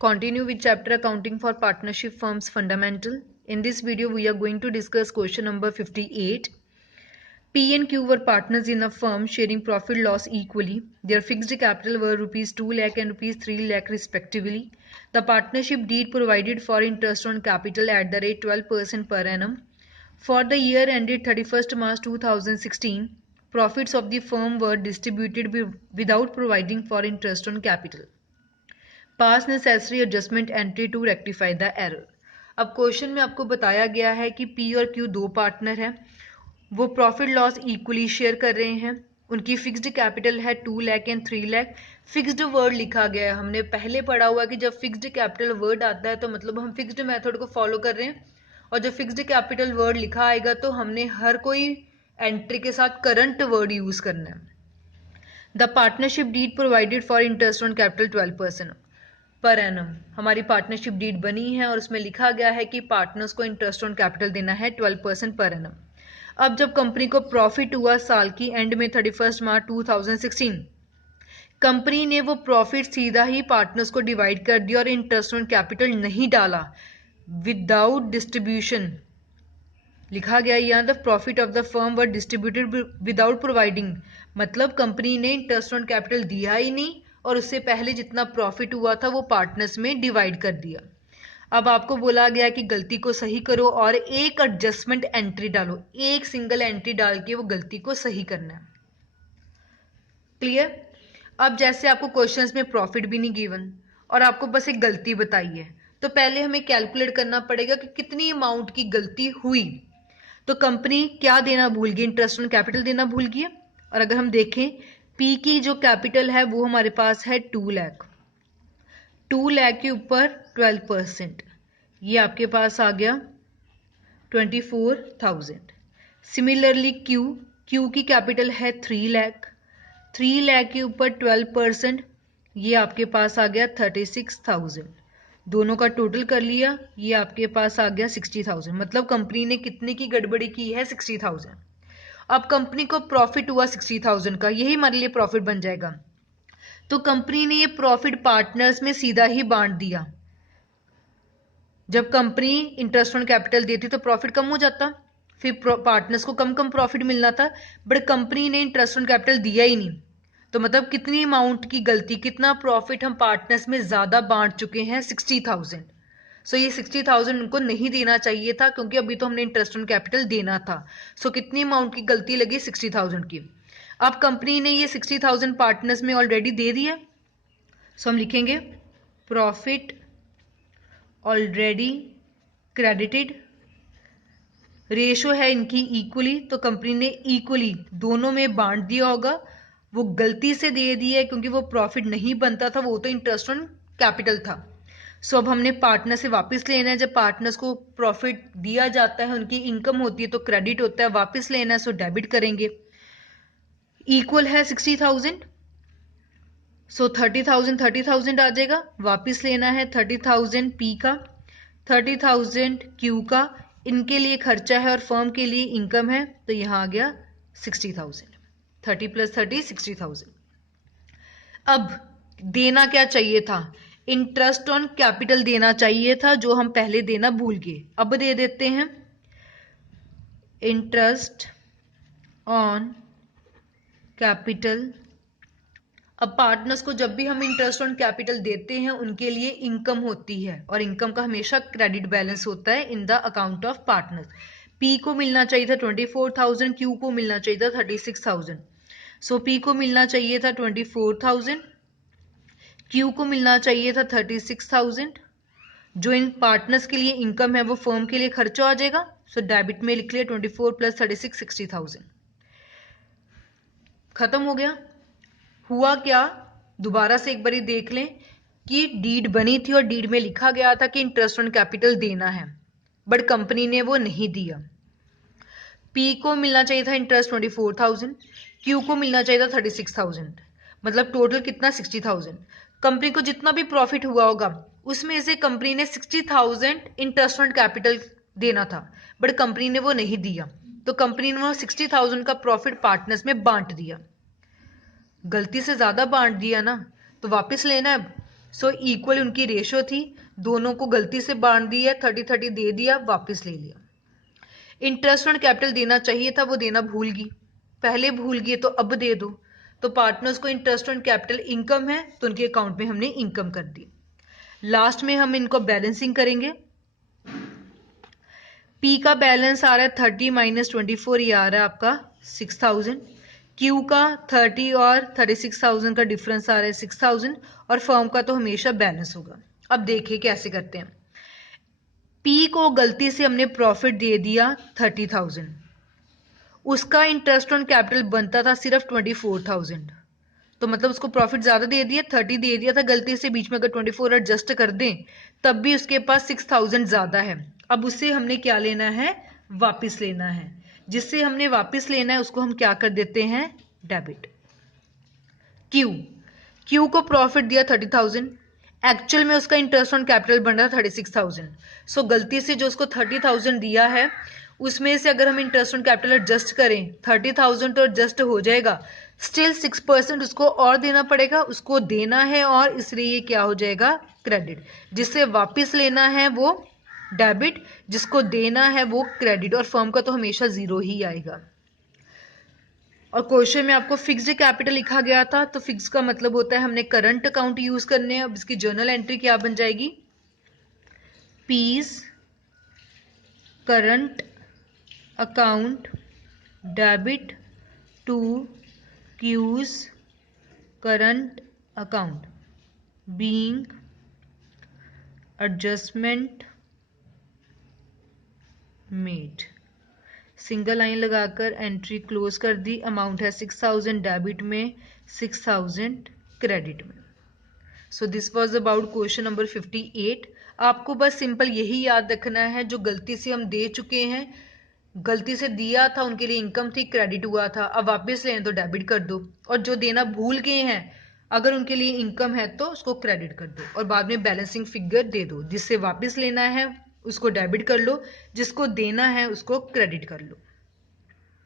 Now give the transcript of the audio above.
Continue with chapter Accounting for Partnership Firms Fundamental. In this video, we are going to discuss question number 58. P and Q were partners in a firm sharing profit loss equally. Their fixed capital were rupees 2 lakh and rupees 3 lakh respectively. The partnership deed provided for interest on capital at the rate 12% per annum. For the year ended 31st March 2016, profits of the firm were distributed without providing for interest on capital. Pass necessary adjustment entry to rectify the error. अब question में आपको बताया गया है कि P और Q दो partner हैं, वो प्रॉफिट लॉस इक्वली शेयर कर रहे हैं, उनकी फिक्स्ड कैपिटल है 2 lakh and 3 lakh. Fixed word लिखा गया है, हमने पहले पढ़ा हुआ कि जब फिक्स्ड कैपिटल वर्ड आता है तो मतलब हम फिक्स्ड मेथड को फॉलो कर रहे हैं, और जब फिक्स्ड कैपिटल वर्ड लिखा आएगा तो हमने हर कोई एंट्री के साथ करंट वर्ड यूज करना है। The partnership deed provided for interest on capital 12% per annum. हमारी पार्टनरशिप डीड बनी है और उसमें लिखा गया है कि पार्टनर्स को इंटरेस्ट ऑन कैपिटल देना है 12% पर एनम। अब जब कंपनी को प्रॉफिट हुआ साल की एंड में 31 मार्च 2016, कंपनी ने वो प्रॉफिट सीधा ही पार्टनर्स को डिवाइड कर दिया और इंटरेस्ट ऑन कैपिटल नहीं डाला। विदाउट डिस्ट्रीब्यूशन लिखा गया यहाँ, the profit of the firm were distributed without providing, मतलब कंपनी ने इंटरेस्ट ऑन कैपिटल दिया ही नहीं और उससे पहले जितना प्रॉफिट हुआ था वो पार्टनर्स में डिवाइड कर दिया। अब आपको बोला गया कि गलती को सही करो और एक एडजस्टमेंट एंट्री डालो, एक सिंगल एंट्री डाल के वो गलती को सही करना है। क्लियर? अब जैसे आपको क्वेश्चंस में प्रॉफिट भी नहीं गिवन और आपको बस एक गलती बताई है, तो पहले हमें कैलकुलेट करना पड़ेगा कि कितनी अमाउंट की गलती हुई। तो कंपनी क्या देना भूल गई? इंटरेस्ट ऑन कैपिटल देना भूल गई। और अगर हम देखें पी की जो कैपिटल है वो हमारे पास है 2 लाख, 2 लाख के ऊपर 12%, ये आपके पास आ गया 24,000। सिमिलरली क्यू की कैपिटल है 3 लाख, 3 लाख के ऊपर 12%, ये आपके पास आ गया 36,000। दोनों का टोटल कर लिया, ये आपके पास आ गया 60,000। मतलब कंपनी ने कितने की गड़बड़ी की है? 60,000। अब कंपनी को प्रॉफिट हुआ 60,000 का, यही हमारे लिए प्रॉफिट बन जाएगा। तो कंपनी ने ये प्रॉफिट पार्टनर्स में सीधा ही बांट दिया। जब कंपनी इंटरेस्ट ऑन कैपिटल देती तो प्रॉफिट कम हो जाता, फिर पार्टनर्स को कम कम प्रॉफिट मिलना था, बट कंपनी ने इंटरेस्ट ऑन कैपिटल दिया ही नहीं। तो मतलब कितनी अमाउंट की गलती, कितना प्रॉफिट हम पार्टनर्स में ज्यादा बांट चुके हैं? 60,000। सो ये 60,000 उनको नहीं देना चाहिए था क्योंकि अभी तो हमने इंटरेस्ट ऑन कैपिटल देना था। सो कितनी अमाउंट की गलती लगी? 60,000 की। अब कंपनी ने ये 60,000 पार्टनर्स में ऑलरेडी दे दिया, सो हम लिखेंगे प्रॉफिट ऑलरेडी क्रेडिटेड। रेशो है इनकी इक्वली, तो कंपनी ने इक्वली दोनों में बांट दिया होगा। वो गलती से दे दिया क्योंकि वो प्रॉफिट नहीं बनता था, वो तो इंटरेस्ट ऑन कैपिटल था। सो अब हमने पार्टनर से वापस लेना है। जब पार्टनर्स को प्रॉफिट दिया जाता है, उनकी इनकम होती है तो क्रेडिट होता है, वापस लेना है सो डेबिट करेंगे। इक्वल है 60,000, सो 30,000 आ जाएगा। वापस लेना है 30,000 पी का, 30,000 क्यू का, इनके लिए खर्चा है और फर्म के लिए इनकम है, तो यहां आ गया 60,000। 30 + 30 60,000। अब देना क्या चाहिए था? इंटरेस्ट ऑन कैपिटल देना चाहिए था, जो हम पहले देना भूल गए। अब दे देते हैं इंटरेस्ट ऑन कैपिटल। अब पार्टनर्स को जब भी हम इंटरेस्ट ऑन कैपिटल देते हैं उनके लिए इनकम होती है और इनकम का हमेशा क्रेडिट बैलेंस होता है in the account of partners. P को मिलना चाहिए था 24,000, क्यू को मिलना चाहिए था 36,000। सो पी को मिलना चाहिए था 24,000, क्यू को मिलना चाहिए था 36,000। जो इन पार्टनर्स के लिए इनकम है वो फर्म के लिए खर्चा आ जाएगा, सो डेबिट में लिख लिया 24 + 36 60,000। खत्म हो गया। हुआ क्या? दोबारा से एक बारी देख लें कि डीड बनी थी और डीड में लिखा गया था कि इंटरेस्ट ऑन कैपिटल देना है, बट कंपनी ने वो नहीं दिया। पी को मिलना चाहिए था इंटरेस्ट 24,000, क्यू को मिलना चाहिए था 36,000, मतलब टोटल कितना? 60,000। कंपनी को जितना भी प्रॉफिट हुआ होगा उसमें से कंपनी ने 60,000 इंटरेस्ट ऑन कैपिटल देना था, बट कंपनी ने वो नहीं दिया। तो कंपनी ने वो 60,000 का प्रॉफिट पार्टनर्स में बांट दिया। गलती से ज्यादा बांट दिया ना, तो वापस लेना है। सो इक्वल उनकी रेशो थी, दोनों को गलती से बांट दिया, 30-30 दे दिया, वापस ले लिया। इंटरेस्ट ऑन कैपिटल देना चाहिए था, वो देना भूल गई, पहले भूल गई तो अब दे दो। तो पार्टनर्स को इंटरेस्ट ऑन कैपिटल इनकम है तो उनके अकाउंट में हमने इनकम कर दी। लास्ट में हम इनको बैलेंसिंग करेंगे। पी का बैलेंस आ रहा है 30 माइनस 24, ये आ रहा है आपका 6000। क्यू का 30 और 36,000 का डिफरेंस आ रहा है 6,000, और फर्म का तो हमेशा बैलेंस होगा। अब देखिए कैसे करते हैं। पी को गलती से हमने प्रॉफिट दे दिया 30,000, उसका इंटरेस्ट ऑन कैपिटल बनता था सिर्फ 24,000, तो मतलब उसको प्रॉफिट ज्यादा दे दिया, 30 दे दिया था गलती से, बीच में अगर 24 एडजस्ट कर दें तब भी उसके पास 6,000 ज्यादा है। अब उससे हमने क्या लेना है, वापस लेना है। जिससे हमने वापस लेना है उसको हम क्या कर देते हैं, डेबिट। क्यू को प्रॉफिट दिया 30,000, एक्चुअल में उसका इंटरेस्ट ऑन कैपिटल बन रहा 36,000। सो गलती से जो उसको 30,000 दिया है उसमें से अगर हम इंटरेस्ट ऑन कैपिटल एडजस्ट करें, 30,000 तो एडजस्ट हो जाएगा, स्टिल 6% उसको और देना पड़ेगा, उसको देना है, और इसलिए ये क्या हो जाएगा, क्रेडिट। जिससे वापस लेना है वो डेबिट, जिसको देना है वो क्रेडिट, और फर्म का तो हमेशा जीरो ही आएगा। और क्वेश्चन में आपको फिक्स्ड कैपिटल लिखा गया था, तो फिक्स का मतलब होता है हमने करंट अकाउंट यूज करने हैं। अब इसकी जर्नल एंट्री क्या बन जाएगी, P's current account debit to Q's current account being adjustment made. Single line लगाकर एंट्री क्लोज कर दी। अमाउंट है 6,000 डेबिट में, 6,000 क्रेडिट में। So this was about question number 58। आपको बस सिंपल यही याद रखना है, जो गलती से हम दे चुके हैं, गलती से दिया था उनके लिए इनकम थी, क्रेडिट हुआ था, अब वापस लें तो डेबिट कर दो, और जो देना भूल गए हैं अगर उनके लिए इनकम है तो उसको क्रेडिट कर दो, और बाद में बैलेंसिंग फिगर दे दो। जिससे वापस लेना है उसको डेबिट कर लो, जिसको देना है उसको क्रेडिट कर लो।